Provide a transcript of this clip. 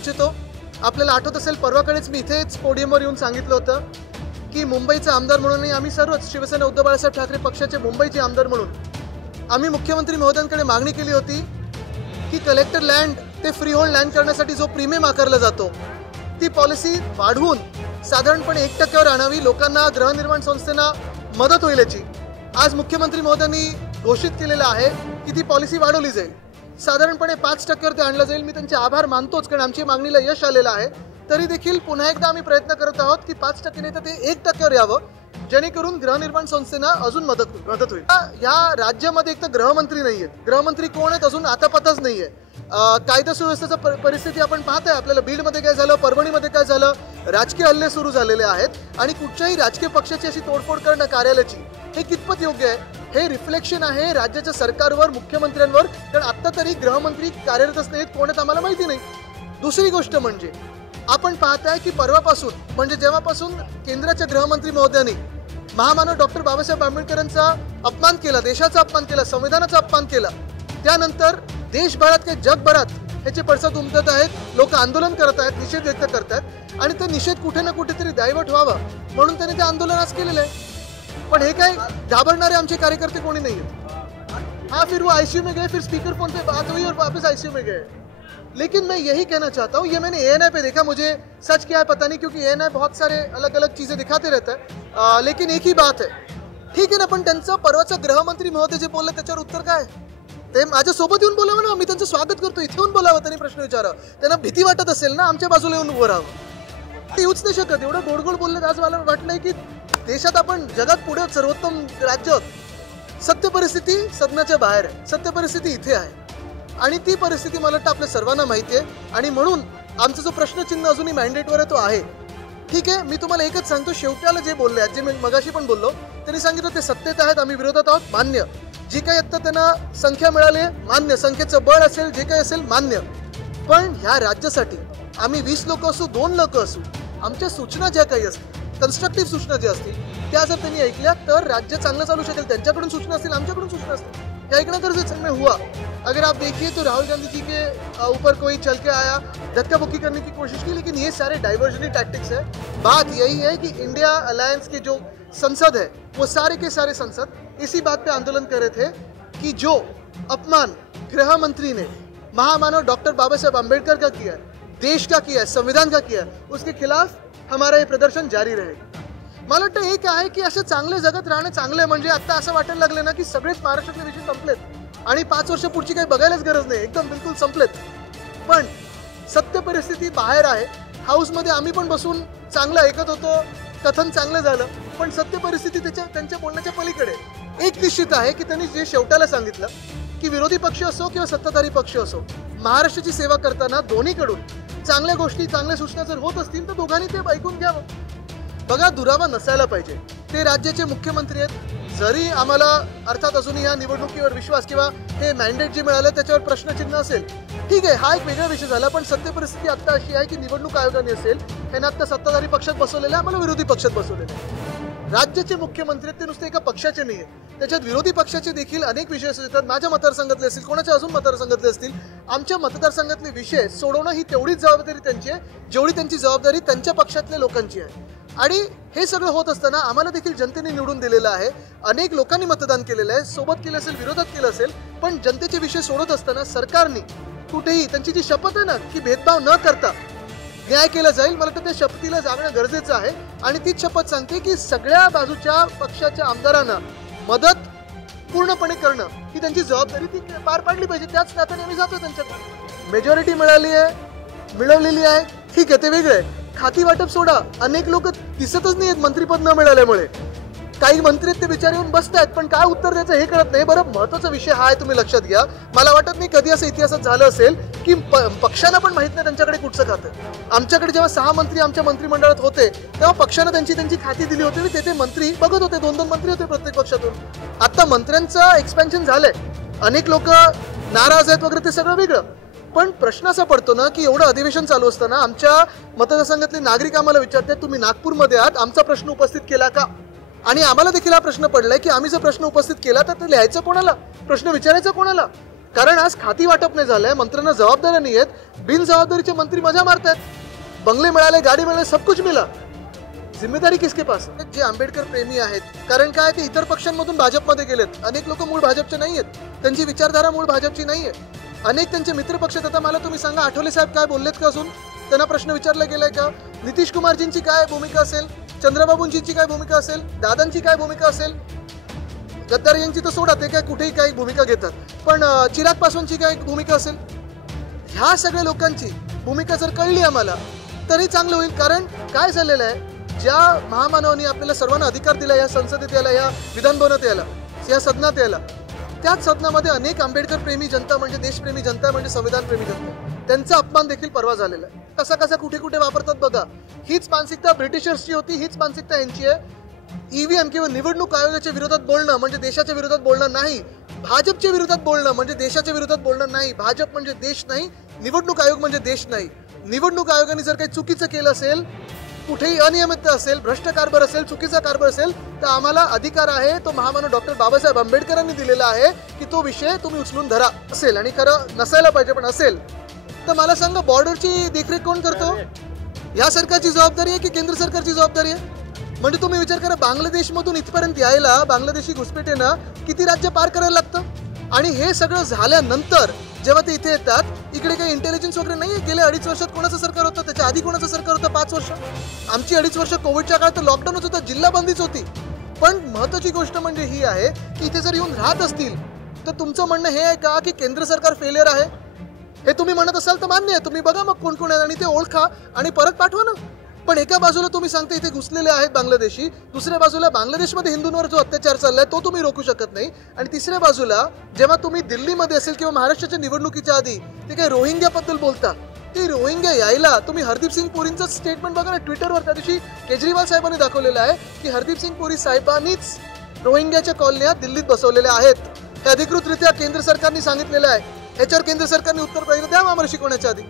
इच्छितो. आपल्याला आठवत असेल परवाकडेच मी इथेच पोडियमवर येऊन सांगितलं होतं की मुंबईचा आमदार म्हणून आम्ही सर्वच शिवसेना उद्धव बाळासाहेब ठाकरे पक्षाचे मुंबईचे आमदार म्हणून आम्ही मुख्यमंत्री महोदयांकडे मागणी केली होती की कलेक्टर लँड ते फ्री होल्ड लँड करण्यासाठी जो प्रीमियम आकारला जातो ती पॉलिसी वाढवून साधारणपणे 1% आणावी. लोकांना गृहनिर्माण संस्थेना मदत होईल याची आज मुख्यमंत्री महोदयांनी घोषित केलेलं आहे की ती पॉलिसी वाढवली जाईल. साधारणपणे 5% ते आणलं जाईल. मी त्यांचे आभार मानतोच कारण आमची मागणीला यश आलेलं आहे. तरी देखील पुन्हा एकदा आम्ही प्रयत्न करत आहोत की 5% नाही तर ते 1%वर यावं जेणेकरून गृहनिर्माण संस्थेना अजून मदत होईल. या राज्यामध्ये एक तर गृहमंत्री नाही आहेत. गृहमंत्री कोण आहेत अजून आतापताच नाही आहे. कायदा सुव्यवस्थेचा परिस्थिती आपण पाहताय. आपल्याला बीडमध्ये काय झालं, परभणीमध्ये काय झालं, राजकीय हल्ले सुरू झालेले आहेत आणि कुठच्याही राजकीय पक्षाची अशी तोडफोड करणं कार्यालयाची हे कितपत योग्य आहे हे रिफ्लेक्शन आहे राज्याच्या सरकारवर, मुख्यमंत्र्यांवर. कारण आत्ता तरी गृहमंत्री कार्यरतच नाहीत, कोण आहेत आम्हाला माहिती नाही. दुसरी गोष्ट म्हणजे आपण पाहताय की परवापासून म्हणजे जेव्हापासून केंद्राच्या गृहमंत्री महोदयांनी महामानव डॉक्टर बाबासाहेब आंबेडकरांचा अपमान केला, देशाचा अपमान केला, संविधानाचा अपमान केला, त्यानंतर देशभरात काही जगभरात ह्याचे पडसाद उमटत आहेत. लोक आंदोलन करत आहेत, निषेध व्यक्त करत आहेत आणि ते निषेध कुठे ना कुठेतरी डायव्हर्ट व्हावं म्हणून त्यांनी ते आंदोलन आज केलेलं आहे. पण हे काय घाबरणारे आमचे कार्यकर्ते कोणी नहीं है. हाँ, फिर वो आईसीयू में गए, फिर स्पीकर फोन पे बात हुई और वापस आईसीयू में गए. लेकिन मैं यही कहना चाहता हूँ, ये मैंने एएनआई पे देखा, मुझे सच क्या है पता नहीं क्योंकि एएनआई बहुत सारे अलग अलग चीज़ें दिखाते रहता है. लेकिन एक ही बात है, ठीक है ना, पण त्यांचं परवाचं गृहमंत्री महोदय जे बोलले त्याच्यावर उत्तर काय? ते माझ्यासोबत येऊन बोलावं ना, मी त्यांचं स्वागत करतो, इथे येऊन बोलावं, त्यांनी प्रश्न विचारावं. त्यांना भीती वाटत असेल ना आमच्या बाजूला येऊन उभं राहावं. ते येऊच नाही शकत. एवढं गोड गोड बोलले आज मला वाटलंय की देशात आपण जगात पुढे सर्वोत्तम राज्य. सत्य परिस्थिती सदनाच्या बाहेर आहे, सत्य परिस्थिती इथे आहे आणि ती परिस्थिती मला वाटतं आपल्या सर्वांना माहिती आहे. आणि म्हणून आमचा जो प्रश्नचिन्ह अजूनही मॅन्डेटवर आहे तो आहे. ठीक आहे, मी तुम्हाला एकच सांगतो, शेवट्याला जे बोलले आहेत, जे मी मगाशी पण बोललो, त्यांनी सांगितलं ते सत्तेत आहेत, आम्ही विरोधात आहोत, मान्य. जी काही आत्ता त्यांना संख्या मिळाली मान्य, संख्येचं बळ असेल, जे काही असेल मान्य. पण ह्या राज्यासाठी आम्ही 20 लोक असू, 2 लोक असू, आमच्या सूचना ज्या काही असतील, कन्स्ट्रक्टिव्ह सूचना ज्या असतील त्या जर त्यांनी ऐकल्या तर राज्य चांगलं चालू शकेल. त्यांच्याकडून सूचना असतील, आमच्याकडून सूचना असतील, हे ऐकणं गरजेचं में हुआ. अगर आप देखिए तो राहुल गांधी जी के ऊपर कोई चल के आया, धक्का मुक्की करने की कोशिश की, लेकिन ये सारे डाइवर्जनरी टैक्टिक्स है. बात यही है कि इंडिया अलायंस के जो संसद है वो सारे के सारे संसद इसी बात पे आंदोलन कर रहे थे कि जो अपमान गृह मंत्री ने महामानव डॉक्टर बाबा साहेब आंबेडकर का किया, देश का किया, संविधान का किया, उसके खिलाफ हमारा ये प्रदर्शन जारी रहेगा. मला वाटतं एक आहे की असं चांगले जगत राहणं चांगलं आहे. म्हणजे आता असं वाटायला लागलं ना की सगळेच महाराष्ट्रातले विषय संपलेत आणि 5 वर्ष पुढची काही बघायलाच गरज नाही, एकदम बिलकुल संपलेत. पण सत्य परिस्थिती बाहेर आहे. हाऊसमध्ये आम्ही पण बसून चांगलं ऐकत होतो, कथन चांगलं झालं, पण सत्य परिस्थिती त्यांच्या बोलण्याच्या पलीकडे. एक निश्चित आहे की त्यांनी जे शेवटाला सांगितलं की विरोधी पक्ष असो किंवा सत्ताधारी पक्ष असो, महाराष्ट्राची सेवा करताना दोन्हीकडून चांगल्या गोष्टी, चांगल्या सूचना जर होत असतील तर दोघांनी ते ऐकून घ्यावं. बघा, दुरावा नसायला पाहिजे. ते राज्याचे मुख्यमंत्री आहेत. जरी आम्हाला अर्थात अजूनही या निवडणुकीवर विश्वास किंवा हे मॅन्डेट जे मिळालं त्याच्यावर प्रश्नचिन्ह असेल, ठीक आहे, हा एक वेगळा विषय झाला. पण सत्य परिस्थिती आत्ता अशी आहे की निवडणूक आयोगाने असेल, त्यांना आत्ता सत्ताधारी पक्षात बसवलेलं आहे, आम्हाला विरोधी पक्षात बसवलेलं आहे. राज्याचे मुख्यमंत्री ते नुसते एका पक्षाचे नाही आहेत, त्याच्यात विरोधी पक्षाचे देखील अनेक विषय असतात. माझ्या मतदारसंघातले असतील, कोणाच्या अजून मतदारसंघातले असतील, आमच्या मतदारसंघातले विषय सोडवणं ही तेवढीच जबाबदारी त्यांची आहे जेवढी त्यांची जबाबदारी त्यांच्या पक्षातल्या लोकांची आहे. आणि हे सगळं होत असताना आम्हाला देखील जनतेने निवडून दिलेलं आहे, अनेक लोकांनी मतदान केलेलं आहे, सोबत केलं असेल, विरोधात केलं असेल, पण जनतेचे विषय सोडत असताना सरकारने कुठेही त्यांची जी शपथ आहे ना की भेदभाव न करता न्याय केला जाईल, मला वाटतं त्या शपथीला जागणं गरजेचं आहे. आणि तीच शपथ सांगते की सगळ्या बाजूच्या पक्षाच्या आमदारांना मदत पूर्णपणे करणं ही त्यांची जबाबदारी, ती पार पाडली पाहिजे. त्याच नात्याने आम्ही जातो. त्यांच्याकडे मेजॉरिटी मिळवलेली आहे, ठीक आहे, ते वेगळं आहे. खाती वाटप सोडा, अनेक लोक दिसतच नाही आहेत मंत्रीपद न मिळाल्यामुळे. काही मंत्री ते विचार येऊन बसतात पण काय उत्तर द्यायचं हे कळत नाही. बरं, महत्त्वाचा विषय हा आहे, तुम्ही लक्षात घ्या. मला वाटत नाही कधी असं इतिहासात झालं असेल की पक्षांना पण माहित नाही त्यांच्याकडे कुठचं खातं. आमच्याकडे जेव्हा 6 मंत्री आमच्या मंत्रिमंडळात होते तेव्हा पक्षानं त्यांची खाती दिली होती आणि ते मंत्री बघत होते. 2-2 मंत्री होते प्रत्येक पक्षातून. आता मंत्र्यांचं एक्सपेन्शन झालंय, अनेक लोक नाराज आहेत वगैरे, ते सगळं वेगळं. पण प्रश्न असा पडतो ना की एवढं अधिवेशन चालू असताना आमच्या मतदारसंघातले नागरिक आम्हाला विचारतात, तुम्ही नागपूरमध्ये आहात, आमचा प्रश्न उपस्थित केला का? आणि आम्हाला देखील हा प्रश्न पडलाय की आम्ही जर प्रश्न उपस्थित केला तर ते लिहायचं कोणाला, प्रश्न विचारायचा कोणाला? कारण आज खाती वाटप नाही झालंय, मंत्र्यांना जबाबदाऱ्या नाही आहेत, बिनजबाबदारीचे मंत्री मजा मारतात, बंगले मिळाले, गाडी मिळाले, सब कुछ मिला, जिम्मेदारी किसके पास? जे आंबेडकर प्रेमी आहेत, कारण काय ते इतर पक्षांमधून भाजपमध्ये गेलेत, अनेक लोक मूळ भाजपचे नाही आहेत, त्यांची विचारधारा मूळ भाजपची नाही आहे, अनेक त्यांचे मित्र पक्ष. आता मला तुम्ही सांगा, आठवले साहेब काय बोललेत का अजून? त्यांना प्रश्न विचारला गेलाय का? नितीश कुमारजींची काय भूमिका असेल, चंद्रबाबूंजींची काय भूमिका असेल, दादांची काय भूमिका असेल, गद्दार यांची तर सोडा, ते काय कुठेही काही भूमिका घेतात, पण चिराग पासवानची काय भूमिका असेल? ह्या सगळ्या लोकांची भूमिका जर कळली आम्हाला तरी चांगलं होईल. कारण काय झालेलं आहे, ज्या महामानवांनी आपल्याला सर्वांना अधिकार दिला या संसदेत यायला, या विधान भवनात यायला, या सदनात यायला, त्याच सदनामध्ये अनेक आंबेडकर प्रेमी जनता म्हणजे देशप्रेमी जनता म्हणजे संविधान प्रेमी जनता, त्यांचा अपमान देखील परवा झालेला आहे. कसा कसा कुठे कुठे वापरतात बघा. हीच मानसिकता ब्रिटिशर्सची होती, हीच मानसिकता यांची आहे. ईव्हीएम किंवा निवडणूक आयोगाच्या विरोधात बोलणं म्हणजे देशाच्या विरोधात बोलणं नाही, भाजपच्या विरोधात बोलणं म्हणजे देशाच्या विरोधात बोलणं नाही. भाजप म्हणजे देश नाही, निवडणूक आयोग म्हणजे देश नाही. निवडणूक आयोगाने जर काही चुकीचं केलं असेल, कुठेही अनियमितता असेल, भ्रष्ट कारभार असेल, चुकीचा कारभार असेल, तर आम्हाला अधिकार आहे, तो महामानव डॉक्टर बाबासाहेब आंबेडकरांनी दिलेला आहे की तो विषय तुम्ही उचलून धरा. असेल आणि खरं नसायला पाहिजे पण असेल तर मला सांगा, बॉर्डरची देखरेख कोण करतो? या सरकारची जबाबदारी आहे की केंद्र सरकारची जबाबदारी आहे? म्हणजे तुम्ही विचार करा, बांगलादेशमधून इथपर्यंत यायला बांगलादेशी घुसपेठेनं किती राज्य पार करायला लागतं? आणि हे सगळं झाल्यानंतर जेव्हा ते इथे येतात, इकडे काही इंटेलिजन्स वगैरे नाही आहे. गेल्या 2.5 वर्षात कोणाचं सरकार होतं, त्याच्या आधी कोणाचं सरकार होतं 5 वर्ष? आमची 2.5 वर्ष कोविडच्या काळात तर लॉकडाऊनच होतं, जिल्हाबंदीच होती. पण महत्त्वाची गोष्ट म्हणजे ही आहे की इथे जर येऊन राहत असतील तर तुमचं म्हणणं हे आहे का की केंद्र सरकार फेलियर आहे? हे तुम्ही म्हणत असाल तर मान्य आहे, तुम्ही बघा मग कोण कोण आहे आणि ते ओळखा आणि परत पाठवा ना. पण एका बाजूला तुम्ही सांगता इथे घुसलेले आहेत बांगलादेशी, दुसऱ्या बाजूला बांगलादेशमध्ये हिंदूंवर जो अत्याचार चाललाय तो तुम्ही रोखू शकत नाही, आणि तिसऱ्या बाजूला जेव्हा तुम्ही दिल्लीमध्ये असेल किंवा महाराष्ट्राच्या निवडणुकीच्या आधी ते काही रोहिंग्याबद्दल बोलता, ते रोहिंग्या यायला तुम्ही हरदीप सिंग पुरींचं स्टेटमेंट बघा ना ट्विटरवर. त्या दिवशी केजरीवाल साहेबांनी दाखवलेलं आहे की हरदीप सिंग पुरी साहेबांनीच रोहिंग्याच्या कॉलन्या दिल्लीत बसवलेल्या आहेत. हे अधिकृतरित्या केंद्र सरकारने सांगितलेलं आहे. याच्यावर केंद्र सरकारने उत्तर पाहिजे द्या आम्हाला शिकवण्याच्या आधी.